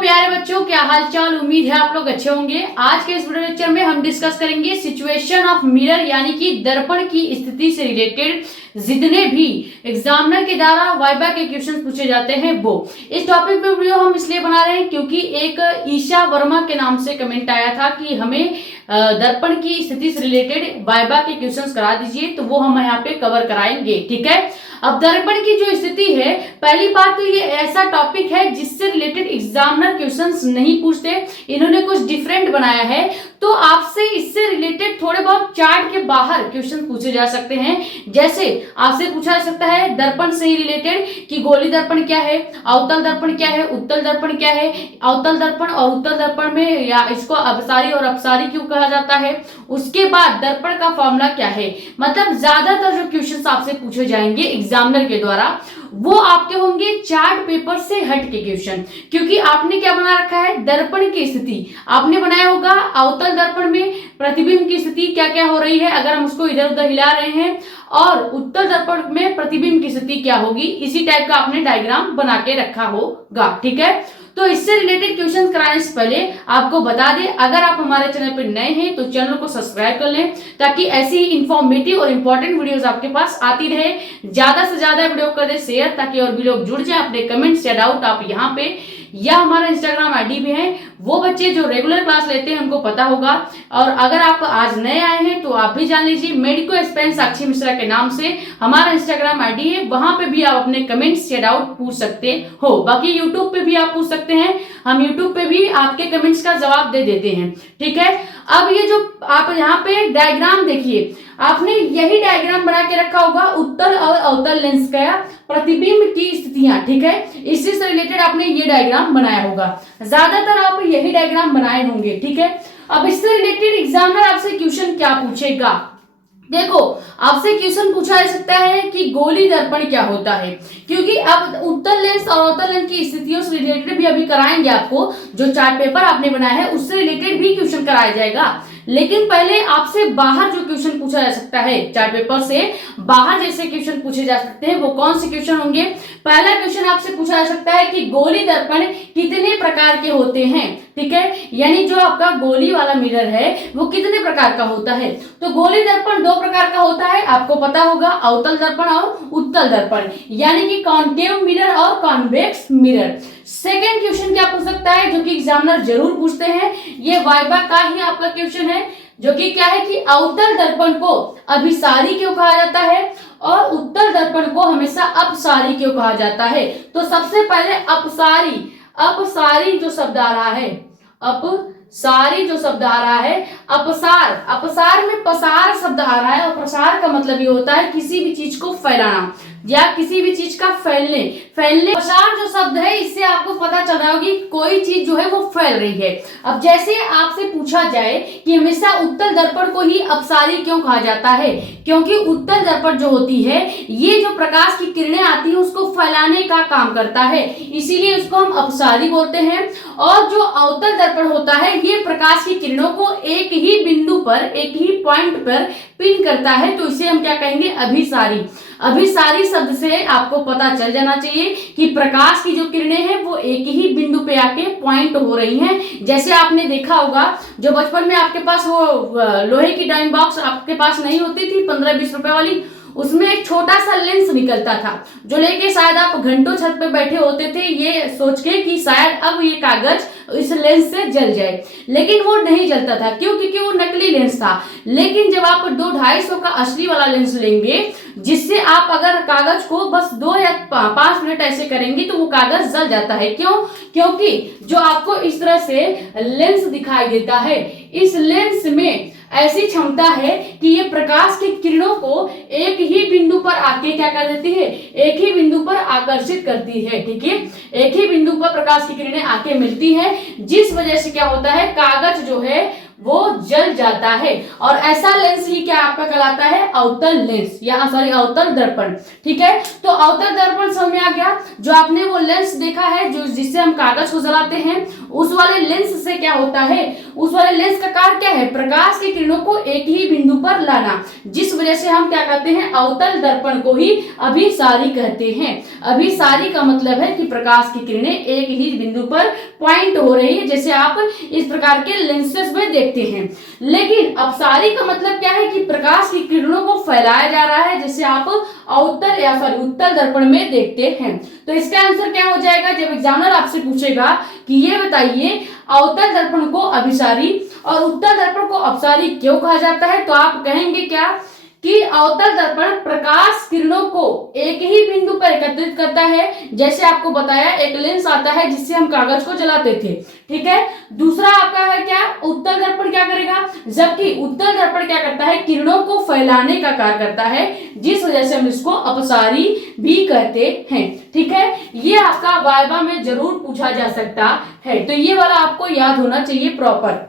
प्यारे बच्चों, क्या हाल चाल। उम्मीद है आप लोग अच्छे होंगे। आज के इस वीडियो लेक्चर में हम डिस्कस करेंगे सिचुएशन ऑफ मिरर यानी कि दर्पण की स्थिति से रिलेटेड जितने भी एग्जामिनर के द्वारा वाइवा के क्वेश्चन पूछे जाते हैं वो। इस टॉपिक पे वीडियो हम इसलिए बना रहे हैं क्योंकि एक ईशा वर्मा के नाम से कमेंट आया था कि हमें दर्पण की स्थिति से रिलेटेड वाइवा के क्वेश्चंस करा दीजिए, तो वो हम यहाँ पे कवर कराएंगे। ठीक है। अब दर्पण की जो स्थिति है, पहली बात तो ये ऐसा टॉपिक है जिससे रिलेटेड एग्जामिनर क्वेश्चंस नहीं पूछते, इन्होंने कुछ डिफरेंट बनाया है, तो आपसे इससे रिलेटेड थोड़े बहुत चार्ट के बाहर क्वेश्चन पूछे जा सकते हैं। जैसे आपसे पूछा जा सकता है दर्पण से ही रिलेटेड कि गोली दर्पण क्या है, अवतल दर्पण क्या है, उत्तल दर्पण क्या है, अवतल दर्पण और उत्तल दर्पण में या इसको अपसारी और अपसारी क्यों कहा जाता है, उसके बाद दर्पण का फॉर्मूला क्या है। मतलब ज्यादातर जो क्वेश्चन आपसे पूछे जाएंगे एग्जामिनर के द्वारा वो आपके होंगे चार्ट पेपर से हट के क्वेश्चन, क्योंकि आपने क्या बना रखा है, दर्पण की स्थिति आपने बनाया होगा। अवतल दर्पण में प्रतिबिंब की स्थिति क्या क्या हो रही है अगर हम उसको इधर उधर हिला रहे हैं, और उत्तल दर्पण में प्रतिबिंब की स्थिति क्या होगी, इसी टाइप का आपने डायग्राम बना के रखा होगा। ठीक है। तो इससे रिलेटेड क्वेश्चन कराने से पहले आपको बता दें, अगर आप हमारे चैनल पर नए हैं तो चैनल को सब्सक्राइब कर लें ताकि ऐसी इंफॉर्मेटिव और इंपॉर्टेंट वीडियोस आपके पास आती रहे। ज्यादा से ज्यादा वीडियो कर दे शेयर ताकि और भी लोग जुड़ जाए। अपने कमेंट्स या डाउट आप यहाँ पे या हमारा इंस्टाग्राम आईडी भी है, वो बच्चे जो रेगुलर क्लास लेते हैं उनको पता होगा। और अगर आप आज नए आए हैं तो आप भी जान लीजिए, मेडिको एक्सपेंस साक्षी मिश्रा के नाम से हमारा इंस्टाग्राम आईडी है, वहां पे भी आप अपने कमेंट्स या डाउट पूछ सकते हो। बाकी यूट्यूब पे भी आप पूछ सकते हैं, हम यूट्यूब पे भी आपके कमेंट्स का जवाब दे देते हैं। ठीक है। अब ये जो आप यहाँ पे डायग्राम देखिए, आपने यही डायग्राम बना के रखा होगा उत्तल और अवतल लेंस का प्रतिबिंब की स्थितियां। ठीक है। इसी से रिलेटेड आपने ये डायग्राम बनाया होगा, ज्यादातर आप यही डायग्राम बनाए होंगे। ठीक है। अब इससे रिलेटेड एग्जामिनर आपसे क्वेश्चन क्या पूछेगा, देखो आपसे क्वेश्चन पूछा जा सकता है कि गोली दर्पण क्या होता है, क्योंकि अब उत्तल लेंस और अवतल लेंस की स्थितियों से रिलेटेड भी अभी कराएंगे आपको। जो चार्ट पेपर आपने बनाया है उससे रिलेटेड भी क्वेश्चन कराया जाएगा, लेकिन पहले आपसे बाहर जो क्वेश्चन पूछा जा सकता है, चार्ट पेपर से बाहर जैसे क्वेश्चन पूछे जा सकते हैं वो कौन से क्वेश्चन होंगे। पहला क्वेश्चन आपसे पूछा जा सकता है कि गोली दर्पण कितने प्रकार के होते हैं। ठीक है। यानी जो आपका गोली वाला मिरर है वो कितने प्रकार का होता है। तो गोली दर्पण दो प्रकार का होता है, आपको पता होगा, अवतल दर्पण और उत्तल दर्पण, यानी कि कॉन्केव मिरर और कॉन्वेक्स मिरर। सेकेंड क्वेश्चन क्या पूछ सकता है जो कि एग्जामिनर जरूर पूछते हैं, ये वाइवा का ही आपका क्वेश्चन है, जो कि क्या है कि अवतल दर्पण को अभिसारी क्यों कहा जाता है और उत्तल दर्पण को हमेशा अपसारी क्यों कहा जाता है। तो सबसे पहले अपसारी, अपसारी जो शब्द आ रहा है, अपसारी जो शब्द आ रहा है, अपसार, अपसार में पसार शब्द आ रहा है, और प्रसार का मतलब ये होता है किसी भी चीज को फैलाना या किसी भी चीज का फैलने। प्रसार जो शब्द है इससे आपको पता चल रहा होगा कि कोई चीज जो है वो फैल रही है। अब जैसे आपसे पूछा जाए कि हमेशा उत्तल दर्पण को ही अपसारी क्यों कहा जाता है, क्योंकि उत्तल दर्पण जो होती है ये जो प्रकाश की किरणें आती है उसको फैलाने का काम करता है, इसीलिए उसको हम अपसारी बोलते हैं। और जो अवतल दर्पण होता है ये प्रकाश की किरणों को एक ही बिंदु पर, एक ही पॉइंट पर पिन करता है, तो इसे हम क्या कहेंगे, अभिसारी। अभिसारी शब्द से आपको पता चल जाना चाहिए कि प्रकाश की जो किरणें हैं वो एक ही बिंदु पे आके पॉइंट हो रही हैं। जैसे आपने देखा होगा जो बचपन में आपके पास वो लोहे की डाइंग बॉक्स आपके पास नहीं होती थी 15-20 रुपए वाली, उसमें एक छोटा सा लेंस निकलता था जो लेके शायद आप घंटों छत पे बैठे होते थे ये सोच के कि शायद अब ये कागज इस लेंस से जल जाए, लेकिन वो नहीं जलता था। क्यों? क्योंकि वो नकली लेंस था। लेकिन जब आप 2-250 का असली वाला लेंस लेंगे जिससे आप अगर कागज को बस 2 या 5 मिनट ऐसे करेंगे तो वो कागज जल जाता है। क्यों? क्योंकि जो आपको इस तरह से लेंस दिखाई देता है, इस लेंस में ऐसी क्षमता है कि ये प्रकाश की किरणों को एक ही बिंदु पर आके क्या कर देती है, एक ही बिंदु पर आकर्षित करती है। ठीक है। एक ही बिंदु पर प्रकाश की किरणें आके मिलती है, जिस वजह से क्या होता है, कागज जो है वो जल जाता है। और ऐसा लेंस ही क्या आपका कहलाता है, अवतल लेंस या सॉरी अवतल दर्पण। ठीक है, तो अवतल दर्पण समझ में आ गया। जो आपने वो लेंस देखा है जो जिससे हम कागज को जलाते हैं, उस वाले लेंस से क्या होता है, उस वाले लेंस का कार्य क्या है, प्रकाश की किरणों को एक ही बिंदु पर लाना, जिस वजह से हम क्या कहते हैं, अवतल दर्पण को ही अभिसारी कहते हैं। अभिसारी का मतलब है कि प्रकाश की किरणें एक ही बिंदु पर पॉइंट हो रही है, जैसे आप इस प्रकार के लेंसेज में देखते हैं। लेकिन अपसारी का मतलब क्या है कि प्रकाश की किरणों को फैलाया जा रहा है, जैसे आप अवतल या सॉरी उत्तल दर्पण में देखते हैं। तो इसका आंसर क्या हो जाएगा, जब एग्जामिनर आपसे पूछेगा कि ये बताइए अवतल दर्पण को अभिसारी और उत्तल दर्पण को अपसारी क्यों कहा जाता है, तो आप कहेंगे क्या कि अवतल दर्पण प्रकाश किरणों को एक ही बिंदु पर एकत्रित करता है। जैसे आपको बताया एक लेंस आता है जिससे हम कागज को जलाते थे। ठीक है, दूसरा आपका है क्या, उत्तल दर्पण क्या करेगा, जबकि उत्तल दर्पण क्या करता है, किरणों को फैलाने का कार्य करता है, जिस वजह से हम इसको अपसारी भी कहते हैं। ठीक है, ये आपका वाइवा में जरूर पूछा जा सकता है, तो ये वाला आपको याद होना चाहिए प्रॉपर।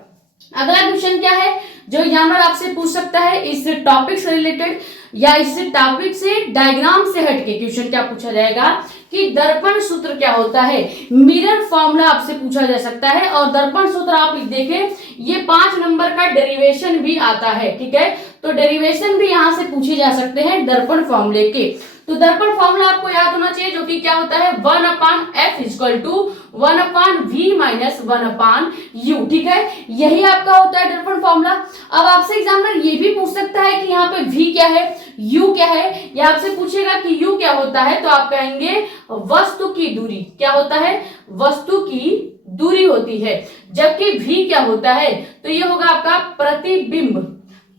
अगला क्वेश्चन क्या है जो एग्जामिनर आपसे पूछ सकता है इस टॉपिक से रिलेटेड या इस टॉपिक से डायग्राम से हटके क्वेश्चन क्या पूछा जाएगा कि दर्पण सूत्र क्या होता है। मिरर फॉर्मूला आपसे पूछा जा सकता है और दर्पण सूत्र आप देखें ये 5 नंबर का डेरिवेशन भी आता है। ठीक है, तो डेरिवेशन भी यहां से पूछे जा सकते हैं दर्पण फॉर्मूले के। तो दर्पण फॉर्मूला आपको याद होना चाहिए जो कि क्या होता है 1/f = 1/v - 1/u। ठीक है, यही आपका होता है दर्पण फॉर्मूला। अब आपसे एग्जामिनर ये भी पूछ सकता है कि यहाँ पे v क्या है, u क्या है, या आपसे पूछेगा कि u क्या होता है, तो आप कहेंगे वस्तु की दूरी। क्या होता है, वस्तु की दूरी होती है। जबकि v क्या होता है, तो ये होगा आपका प्रतिबिंब,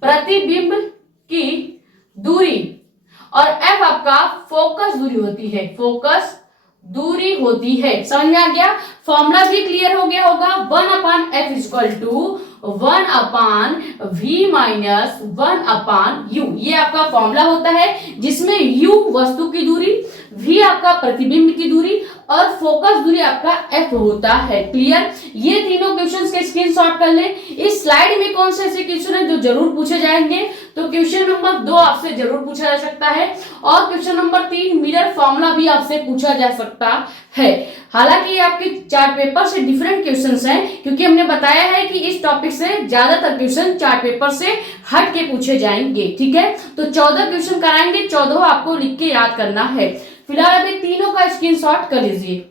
प्रतिबिंब की दूरी। और f आपका फोकस दूरी होती है, फोकस दूरी होती है। समझ में आ गया, फॉर्मूला भी क्लियर हो गया होगा। 1/f = 1/v - 1/u। ये आपका फॉर्मूला होता है जिसमें u वस्तु की दूरी, v आपका प्रतिबिंब की दूरी और फोकस दूरी आपका f होता है। क्लियर, ये तीनों क्वेश्चंस के स्क्रीनशॉट कर लें। इस स्लाइड में कौन से ऐसे क्वेश्चन है जो जरूर पूछे जाएंगे, तो क्वेश्चन नंबर 2 आपसे जरूर पूछा जा सकता है और क्वेश्चन नंबर 3 मिरर फॉर्मूला भी आपसे पूछा जा सकता है। हालांकि आपके चार्ट पेपर से डिफरेंट क्वेश्चंस हैं, क्योंकि हमने बताया है कि इस टॉपिक से ज्यादातर क्वेश्चन चार्ट पेपर से हट के पूछे जाएंगे। ठीक है, तो 14 क्वेश्चन कराएंगे, 14 आपको लिख के याद करना है। फिलहाल अभी तीनों का स्क्रीनशॉट कर लीजिए।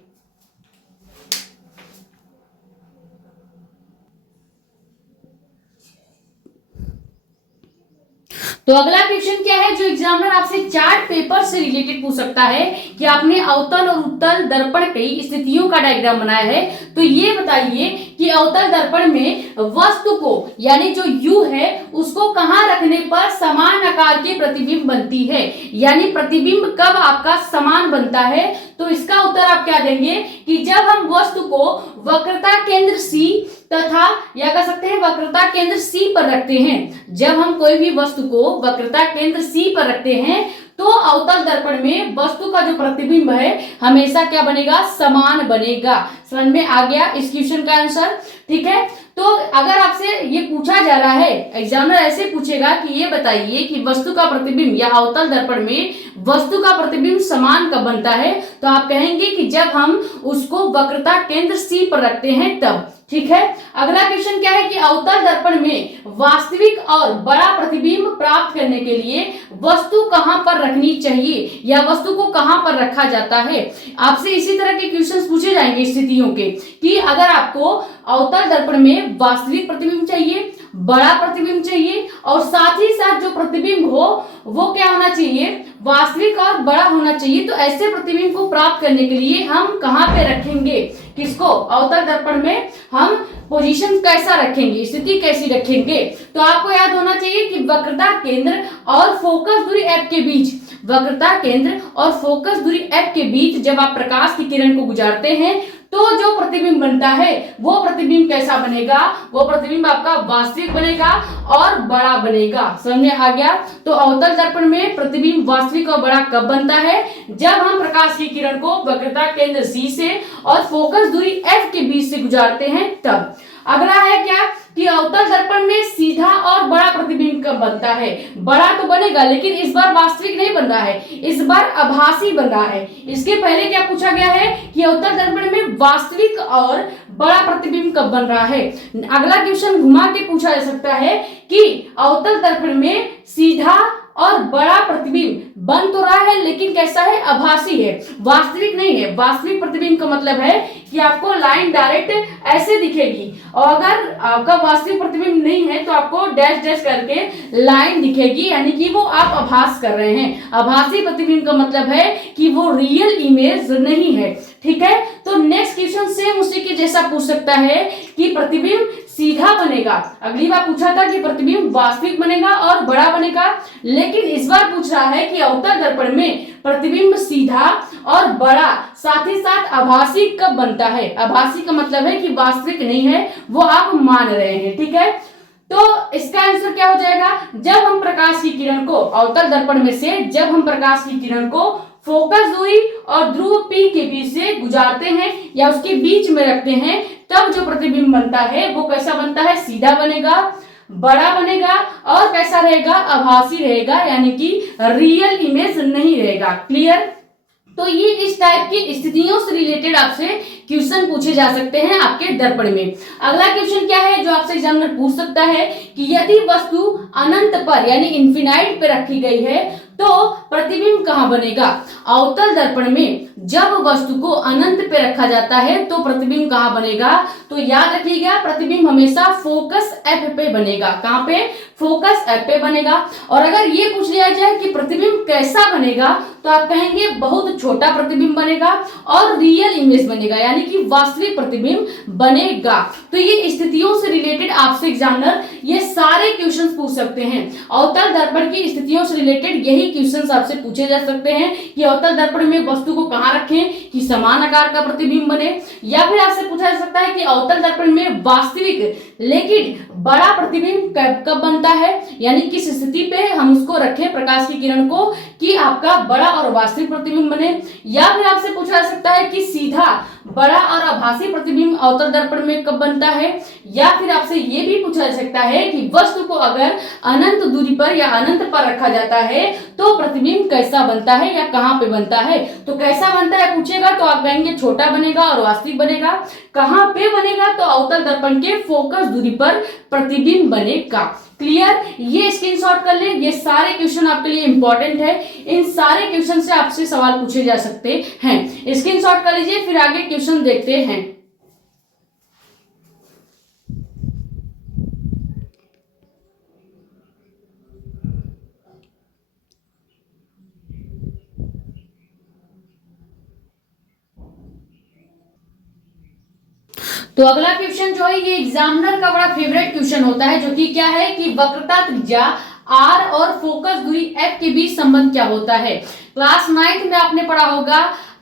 तो अगला क्वेश्चन क्या है जो एग्जामिनर आपसे चार्ट पेपर से रिलेटेड पूछ सकता है कि आपने अवतल और उत्तल दर्पण की स्थितियों का डायग्राम बनाया है, तो ये बताइए कि अवतल दर्पण में वस्तु को यानी जो U है उसको कहां रखने पर समान आकार की प्रतिबिंब बनती है, यानी प्रतिबिंब कब आपका समान बनता है। तो इसका उत्तर आप क्या देंगे कि जब हम वस्तु को वक्रता केंद्र C तथा या कह सकते हैं वक्रता केंद्र C पर रखते हैं। जब हम कोई भी वस्तु को वक्रता केंद्र C पर रखते हैं तो अवतल दर्पण में वस्तु का जो प्रतिबिंब है हमेशा क्या बनेगा, समान बनेगा। समझ में आ गया इस क्वेश्चन का आंसर। ठीक है, तो अगर आपसे ये पूछा जा रहा है, एग्जामिनर ऐसे पूछेगा कि ये बताइए कि वस्तु का प्रतिबिंब या अवतल दर्पण में वस्तु का प्रतिबिंब समान कब बनता है, तो आप कहेंगे कि जब हम उसको वक्रता केंद्र C पर रखते हैं तब। ठीक है, अगला क्वेश्चन क्या है कि अवतल दर्पण में वास्तविक और बड़ा प्रतिबिंब प्राप्त करने के लिए वस्तु कहां पर रखनी चाहिए या वस्तु को कहां पर रखा जाता है। आपसे इसी तरह के क्वेश्चंस पूछे जाएंगे स्थितियों के कि अगर आपको अवतल दर्पण में वास्तविक प्रतिबिंब चाहिए, बड़ा प्रतिबिंब चाहिए और साथ ही साथ जो प्रतिबिंब हो वो क्या होना चाहिए, वास्तविक और बड़ा होना चाहिए, तो ऐसे प्रतिबिंब को प्राप्त करने के लिए हम कहां पे रखेंगे, किसको, अवतल दर्पण में हम पोजीशन कैसा रखेंगे, स्थिति कैसी रखेंगे। तो आपको याद होना चाहिए कि वक्रता केंद्र और फोकस दूरी F के बीच, वक्रता केंद्र और फोकस दूरी F के बीच जब आप प्रकाश की किरण को गुजारते हैं तो जो प्रतिबिंब बनता है वो प्रतिबिंब कैसा बनेगा, वो प्रतिबिंब आपका वास्तविक बनेगा और बड़ा बनेगा। समझ में आ गया। तो अवतल दर्पण में प्रतिबिंब वास्तविक और बड़ा कब बनता है, जब हम प्रकाश की किरण को वक्रता केंद्र C से और फोकस दूरी F के बीच से गुजारते हैं तब। अगला है क्या कि अवतल दर्पण में सीधा और बड़ा प्रतिबिंब कब बनता है। बड़ा तो बनेगा लेकिन इस बार वास्तविक नहीं बन रहा है, इस बार आभासी बन रहा है। इसके पहले क्या पूछा गया है कि अवतल दर्पण में वास्तविक और बड़ा प्रतिबिंब कब बन रहा है। अगला क्वेश्चन घुमा के पूछा जा सकता है कि अवतल दर्पण में सीधा और बड़ा प्रतिबिंब बन तो रहा है लेकिन कैसा है, आभासी है, वास्तविक नहीं है। वास्तविक प्रतिबिंब का मतलब है कि आपको लाइन डायरेक्ट ऐसे दिखेगी, और अगर आपका वास्तविक प्रतिबिंब नहीं है तो आपको डैश डैश करके लाइन दिखेगी, यानी कि वो आप आभास कर रहे हैं। आभासी प्रतिबिंब का मतलब है कि वो रियल इमेज नहीं है। ठीक है, तो नेक्स्ट क्वेश्चन सेम उसी के जैसा पूछ सकता है कि प्रतिबिंब सीधा बनेगा। अगली बार पूछा था कि प्रतिबिंब वास्तविक बनेगा और बड़ा बनेगा, लेकिन इस बार पूछ रहा है कि अवतल दर्पण में प्रतिबिंब सीधा और बड़ा साथ ही साथ आभासी कब बनता है। आभासी का मतलब है कि वास्तविक नहीं है, वो आप मान रहे हैं। ठीक है, तो इसका आंसर क्या हो जाएगा, जब हम प्रकाश की किरण को अवतल दर्पण में से जब हम प्रकाश की किरण को फोकस दूरी और ध्रुव P के बीच से गुजारते हैं या उसके बीच में रखते हैं, तब जो प्रतिबिंब बनता है वो कैसा बनता है, सीधा बनेगा, बड़ा बनेगा और कैसा रहेगा, आभासी रहेगा, यानी कि रियल इमेज नहीं रहेगा। क्लियर। तो ये इस टाइप की स्थितियों से रिलेटेड आपसे क्वेश्चन पूछे जा सकते हैं आपके दर्पण में। अगला क्वेश्चन क्या है जो आपसे एग्जामिनर पूछ सकता है कि यदि वस्तु अनंत पर यानी इन्फिनाइट पे रखी गई है तो प्रतिबिंब कहाँ बनेगा। अवतल दर्पण में जब वस्तु को अनंत पे रखा जाता है तो प्रतिबिंब कहाँ बनेगा, तो याद रखिएगा प्रतिबिंब हमेशा फोकस F पे बनेगा। कहाँ पे, फोकस F पे बनेगा। और अगर ये पूछ लिया जाए कि प्रतिबिंब कैसा बनेगा तो आप कहेंगे बहुत छोटा प्रतिबिंब बनेगा और रियल इमेज बनेगा, यानी कि वास्तविक प्रतिबिंब बनेगा। तो ये स्थितियों से रिलेटेड आपसे एग्जामिनर ये सारे क्वेश्चंस पूछ सकते हैं। अवतल दर्पण की स्थितियों से रिलेटेड यही क्वेश्चंस आपसे पूछे जा सकते हैं कि अवतल दर्पण में वस्तु को कहां रखें कि समान आकार का प्रतिबिंब बने, या फिर आपसे पूछा जा सकता है कि अवतल दर्पण में वास्तविक लेकिन बड़ा प्रतिबिंब कब बनता है, यानी किस स्थिति पे हम उसको रखें प्रकाश की किरण को कि आपका बड़ा और वास्तविक प्रतिबिंब बने। या फिर आपसे पूछा जा सकता है कि सीधा बड़ा और आभासी प्रतिबिंब अवतल दर्पण में कब बनता है। या फिर आपसे ये भी पूछा जा सकता है कि वस्तु को अगर अनंत दूरी पर या अनंत पर रखा जाता है तो प्रतिबिंब कैसा बनता है या कहाँ पे बनता है। तो कैसा बनता है पूछेगा तो आप कहेंगे छोटा बनेगा और वास्तविक बनेगा। कहाँ पे बनेगा, तो अवतल दर्पण के फोकस दूरी पर प्रतिबिंब बनेगा। क्लियर, ये स्क्रीनशॉट कर ले, ये सारे क्वेश्चन आपके लिए इंपॉर्टेंट है। इन सारे क्वेश्चन से आपसे सवाल पूछे जा सकते हैं। स्क्रीनशॉट कर लीजिए, फिर आगे क्वेश्चन देखते हैं। तो अगला क्वेश्चन जो है ये एग्जामिनर का बड़ा फेवरेट क्वेश्चन होता है, जो कि क्या है कि वक्रता त्रिज्या R और फोकस दूरी F के बीच संबंध क्या होता है। क्लास 9th में आपने पढ़ा होगा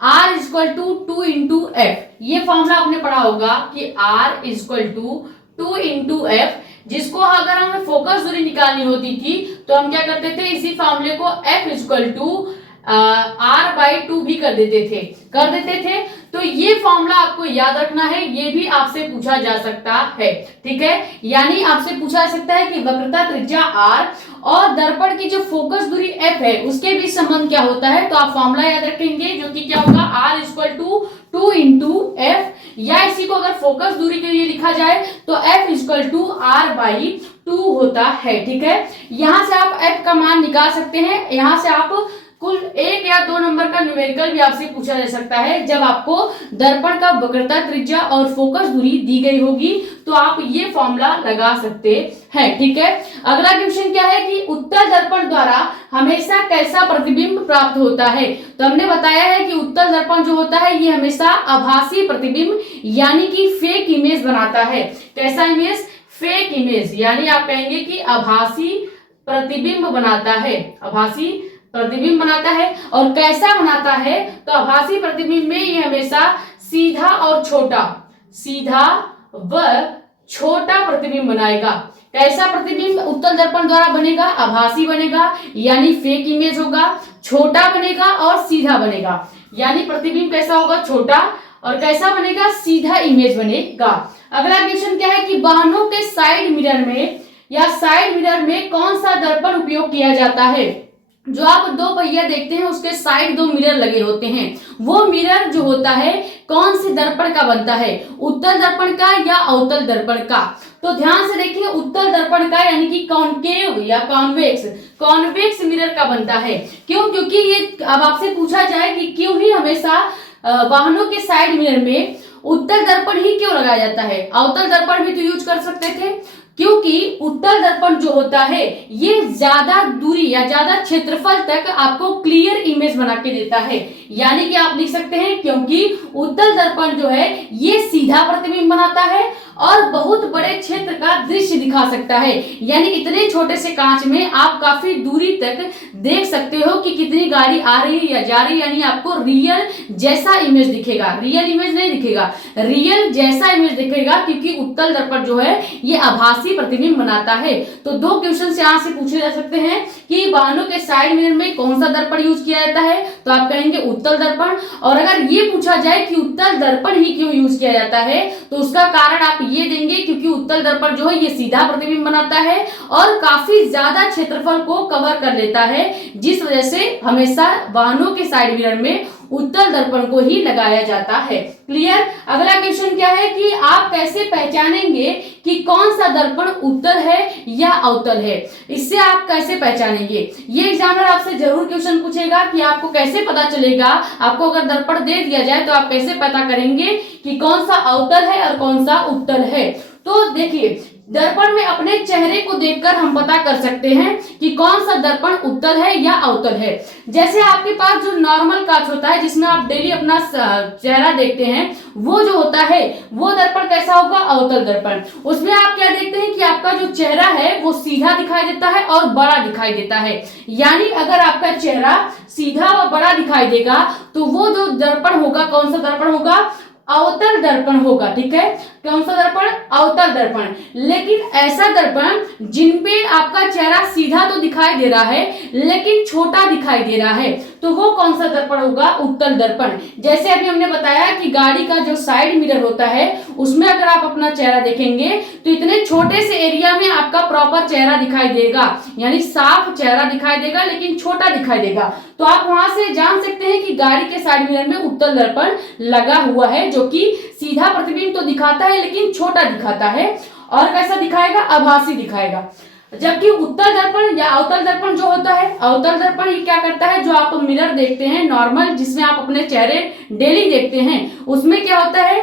R equal to 2 into F, ये फॉर्मूला आपने पढ़ा होगा कि R equal to 2 into F, जिसको अगर हमें फोकस दूरी निकालनी होती थी तो हम क्या करते थे, इसी फॉर्मूले को F इक्वल टू R/2 भी कर देते थे। तो ये फॉर्मूला आपको याद रखना है, ये भी आपसे पूछा जा सकता है। ठीक है, यानी आपसे पूछा जा सकता है कि वक्रता त्रिज्या R और दर्पण की जो फोकस दूरी F है उसके बीच संबंध क्या होता है। तो आप फॉर्मूला याद रखेंगे जो कि क्या होगा, R equal to 2 into F, या इसी को अगर फोकस दूरी के लिए लिखा जाए तो F इक्वल टू R/2 होता है। ठीक है, यहां से आप F का मान निकाल सकते हैं। यहां से आप कुल 1 या 2 नंबर का न्यूमेरिकल भी आपसे पूछा जा सकता है। जब आपको दर्पण का वक्रता त्रिज्या और फोकस दूरी दी गई होगी तो आप ये फॉर्मूला लगा सकते हैं। ठीक है, अगला क्वेश्चन क्या है कि उत्तल दर्पण द्वारा हमेशा कैसा प्रतिबिंब प्राप्त होता है। तो हमने बताया है कि उत्तल दर्पण जो होता है ये हमेशा आभासी प्रतिबिंब यानी कि फेक इमेज बनाता है। कैसा इमेज, फेक इमेज, यानी आप कहेंगे कि आभासी प्रतिबिंब बनाता है, आभासी प्रतिबिंब बनाता है। और कैसा बनाता है, तो आभासी प्रतिबिंब में ये हमेशा सीधा और छोटा, सीधा व छोटा प्रतिबिंब बनाएगा। कैसा प्रतिबिंब उत्तल दर्पण द्वारा बनेगा, आभासी बनेगा यानी फेक इमेज होगा, छोटा बनेगा और सीधा बनेगा, यानी प्रतिबिंब कैसा होगा, छोटा और कैसा बनेगा, सीधा इमेज बनेगा। अगला क्वेश्चन क्या है कि वाहनों के साइड मिरर में या साइड मिरर में कौन सा दर्पण उपयोग किया जाता है। जो आप दो पहिया देखते हैं उसके साइड दो मिरर लगे होते हैं, वो मिरर जो होता है कौन से दर्पण का बनता है, उत्तल दर्पण का या अवतल दर्पण का। तो ध्यान से देखिए, उत्तल दर्पण का यानी कि कॉनकेव या कॉन्वेक्स मिरर का बनता है। क्यों, क्योंकि ये अब आपसे पूछा जाए कि क्यों ही हमेशा वाहनों के साइड मिरर में उत्तल दर्पण ही क्यों लगाया जाता है, अवतल दर्पण भी तो यूज कर सकते थे। क्योंकि उत्तल दर्पण जो होता है ये ज्यादा दूरी या ज्यादा क्षेत्रफल तक आपको क्लियर इमेज बना के देता है। यानी कि आप लिख सकते हैं क्योंकि उत्तल दर्पण जो है ये सीधा प्रतिबिंब बनाता है और बहुत बड़े क्षेत्र का दृश्य दिखा सकता है। यानी इतने छोटे से कांच में आप काफी दूरी तक देख सकते हो कि कितनी गाड़ी आ रही है या जा रही है, यानी आपको रियल जैसा इमेज दिखेगा, रियल इमेज नहीं दिखेगा, रियल जैसा इमेज दिखेगा, क्योंकि उत्तल दर्पण जो है ये आभासी प्रतिबिंब बनाता है। तो दो क्वेश्चन यहाँ से पूछे जा सकते हैं कि वाहनों के साइड मिरर में कौन सा दर्पण यूज किया जाता है, तो आप कहेंगे उत्तल दर्पण। और अगर ये पूछा जाए कि उत्तल दर्पण ही क्यों यूज किया जाता है, तो उसका कारण आप ये देंगे क्योंकि उत्तल दर्पण जो है ये सीधा प्रतिबिंब बनाता है और काफी ज्यादा क्षेत्रफल को कवर कर लेता है, जिस वजह से हमेशा वाहनों के साइड मिरर में उत्तल दर्पण को ही लगाया जाता है। क्लियर। अगला क्वेश्चन क्या है कि आप कैसे पहचानेंगे कि कौन सा दर्पण उत्तल है या अवतल है, इससे आप कैसे पहचानेंगे। ये एग्जामिनर आपसे जरूर क्वेश्चन पूछेगा कि आपको कैसे पता चलेगा, आपको अगर दर्पण दे दिया जाए तो आप कैसे पता करेंगे कि कौन सा अवतल है और कौन सा उत्तल है। तो देखिए, दर्पण में अपने चेहरे को देखकर हम पता कर सकते हैं कि कौन सा दर्पण उत्तल है या अवतल है। जैसे आपके पास जो नॉर्मल कांच होता है जिसमें आप डेली अपना चेहरा देखते हैं, वो जो होता है वो दर्पण कैसा होगा, अवतल दर्पण। उसमें आप क्या देखते हैं कि आपका जो चेहरा है वो सीधा दिखाई देता है और बड़ा दिखाई देता है। यानी अगर आपका चेहरा सीधा व बड़ा दिखाई देगा तो वो जो दर्पण होगा, कौन सा दर्पण होगा, अवतल दर्पण होगा। ठीक है, कौन सा दर्पण, अवतल दर्पण। लेकिन ऐसा दर्पण जिनपे आपका चेहरा सीधा तो दिखाई दे रहा है लेकिन छोटा दिखाई दे रहा है, तो वो कौन सा दर्पण होगा, उत्तल दर्पण। जैसे अभी हमने बताया कि गाड़ी का जो साइड मिरर होता है उसमें अगर आप अपना चेहरा देखेंगे तो इतने छोटे से एरिया में आपका प्रॉपर चेहरा दिखाई देगा, यानी साफ चेहरा दिखाई देगा लेकिन छोटा दिखाई देगा। तो आप वहां से जान सकते हैं कि गाड़ी के साइड मिरर में उत्तल दर्पण लगा हुआ है, जो कि सीधा प्रतिबिंब तो दिखाता है लेकिन छोटा दिखाता है। और कैसा दिखाएगा, आभासी दिखाएगा। जबकि उत्तल दर्पण या अवतल दर्पण जो होता है, अवतल दर्पण ये क्या करता है, जो आप मिरर देखते हैं नॉर्मल, जिसमें आप अपने चेहरे डेली देखते हैं, उसमें क्या होता है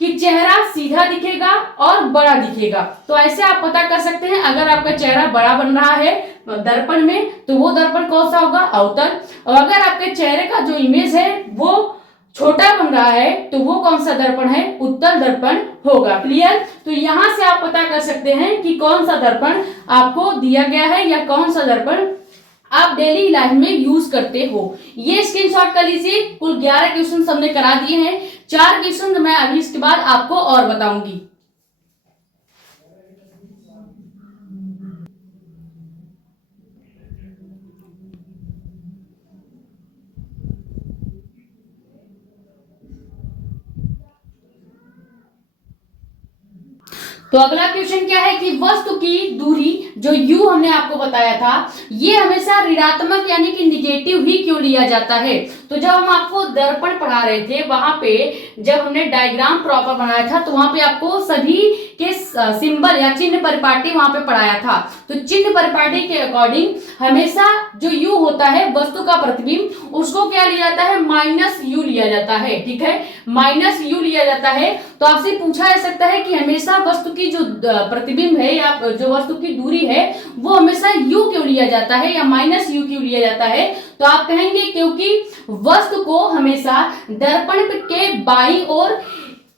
कि चेहरा सीधा दिखेगा और बड़ा दिखेगा। तो ऐसे आप पता कर सकते हैं, अगर आपका चेहरा बड़ा बन रहा है दर्पण में तो वो दर्पण कौन सा होगा, अवतल। और अगर आपके चेहरे का जो इमेज है वो छोटा बन रहा है तो वो कौन सा दर्पण है, उत्तल दर्पण होगा। क्लियर। तो यहां से आप पता कर सकते हैं कि कौन सा दर्पण आपको दिया गया है या कौन सा दर्पण आप डेली लाइफ में यूज करते हो। ये स्क्रीनशॉट कर लीजिए। कुल 11 क्वेश्चन हमने करा दिए हैं, 4 क्वेश्चन मैं अभी इसके बाद आपको और बताऊंगी। तो अगला क्वेश्चन क्या है कि वस्तु की दूरी जो u हमने आपको बताया था ये हमेशा ऋणात्मक यानी कि निगेटिव ही क्यों लिया जाता है। तो जब हम आपको दर्पण पढ़ा रहे थे वहां पे जब हमने डायग्राम प्रॉपर बनाया था तो वहां पे आपको सभी के सिंबल या चिन्ह परिपाटी वहां पे पढ़ाया था। तो चिन्ह परिपाटी के अकॉर्डिंग हमेशा जो u होता है वस्तु का प्रतिबिंब, उसको क्या लिया जाता है, -u लिया जाता है। ठीक है, -u लिया जाता है। तो आपसे पूछा जा सकता है कि हमेशा वस्तु की जो प्रतिबिंब है या जो वस्तु की दूरी है वो हमेशा u क्यों लिया जाता है या -u क्यों लिया जाता है। तो आप कहेंगे क्योंकि वस्तु को हमेशा दर्पण के बाईं ओर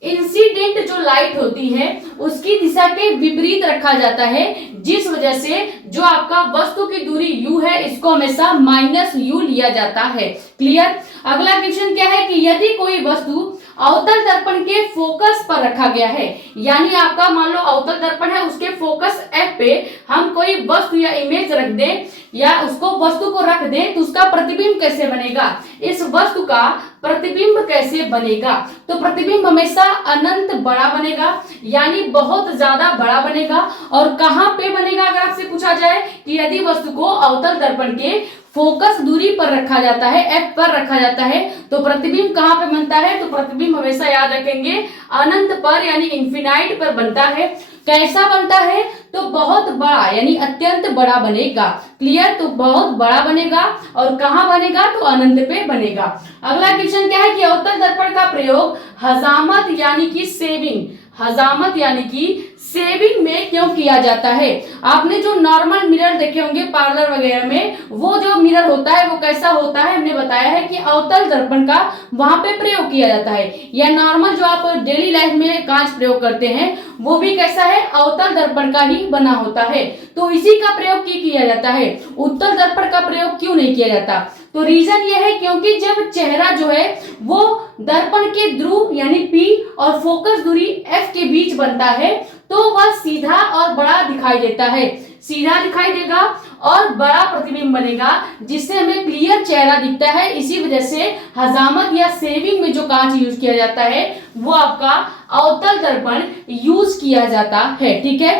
इंसिडेंट जो लाइट होती है उसकी दिशा के विपरीत रखा जाता है, जिस वजह से जो आपका वस्तु की दूरी u है इसको हमेशा -u लिया जाता है। क्लियर। अगला क्वेश्चन क्या है कि यदि कोई वस्तु अवतल दर्पण के फोकस पर रखा गया है, यानी आपका मान लो अवतल दर्पण है उसके फोकस F पे हम कोई वस्तु या इमेज रख दें या उसको वस्तु को रख दें तो उसका प्रतिबिंब कैसे बनेगा, इस वस्तु का प्रतिबिंब कैसे बनेगा? तो प्रतिबिंब हमेशा अनंत बड़ा बनेगा, यानी बहुत ज्यादा बड़ा बनेगा। और कहां पे बनेगा अगर आपसे पूछा जाए कि यदि वस्तु को अवतल दर्पण के फोकस दूरी पर रखा जाता है, एफ पर रखा जाता है, तो प्रतिबिंब कहां पे बनता है? तो प्रतिबिंब हमेशा याद रखेंगे अनंत पर यानी इंफिनाइट पर बनता है। कैसा बनता है? तो बहुत बड़ा यानी अत्यंत बड़ा बनेगा। क्लियर? तो बहुत बड़ा बनेगा। और कहां बनेगा? तो अनंत पे बनेगा। अगला क्वेश्चन क्या है कि अवतल दर्पण का प्रयोग हजामत यानी कि सेविंग, हजामत यानी कि सेविंग में क्यों किया जाता है? आपने जो नॉर्मल मिरर देखे होंगे पार्लर वगैरह में, वो जो मिरर होता है वो कैसा होता है? हमने बताया है कि अवतल दर्पण का वहां पे प्रयोग किया जाता है। या नॉर्मल जो आप डेली लाइफ में कांच प्रयोग करते हैं वो भी कैसा है? अवतल दर्पण का ही बना होता है। तो इसी का प्रयोग किया जाता है। उत्तल दर्पण का प्रयोग क्यों नहीं किया जाता? तो रीजन ये है क्योंकि जब चेहरा जो है वो दर्पण के ध्रुव यानी P और फोकस दूरी F के बीच बनता है तो वह सीधा और बड़ा दिखाई देता है, सीधा दिखाई देगा और बड़ा प्रतिबिंब बनेगा, जिससे हमें क्लियर चेहरा दिखता है। इसी वजह से हजामत या सेविंग में जो कांच यूज किया जाता है वो आपका अवतल दर्पण यूज किया जाता है। ठीक है,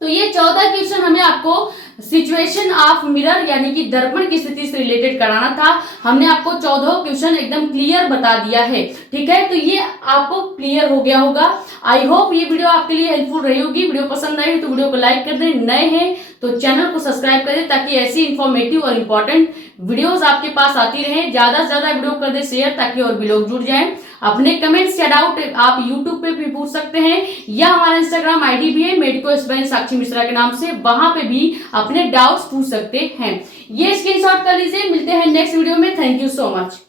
तो ये 14 क्वेश्चन हमें आपको सिचुएशन ऑफ मिरर यानी कि दर्पण की स्थिति से रिलेटेड कराना था। हमने आपको 14 क्वेश्चन एकदम क्लियर बता दिया है। ठीक है, तो ये आपको क्लियर हो गया होगा। आई होप ये वीडियो आपके लिए हेल्पफुल रही होगी। वीडियो पसंद आई तो वीडियो को लाइक कर दें, नए हैं तो चैनल को सब्सक्राइब कर दें ताकि ऐसी इंफॉर्मेटिव और इंपॉर्टेंट वीडियोस आपके पास आती रहे। ज्यादा से ज्यादा वीडियो कर दे शेयर ताकि और भी लोग जुड़ जाएं। अपने कमेंट्स या डाउट आप यूट्यूब पे भी पूछ सकते हैं या हमारा इंस्टाग्राम आईडी भी है मेडिको एस्पिरेंट साक्षी मिश्रा के नाम से, वहां पे भी अपने डाउट्स पूछ सकते हैं। ये स्क्रीनशॉट कर लीजिए। मिलते हैं नेक्स्ट वीडियो में। Thank you so much.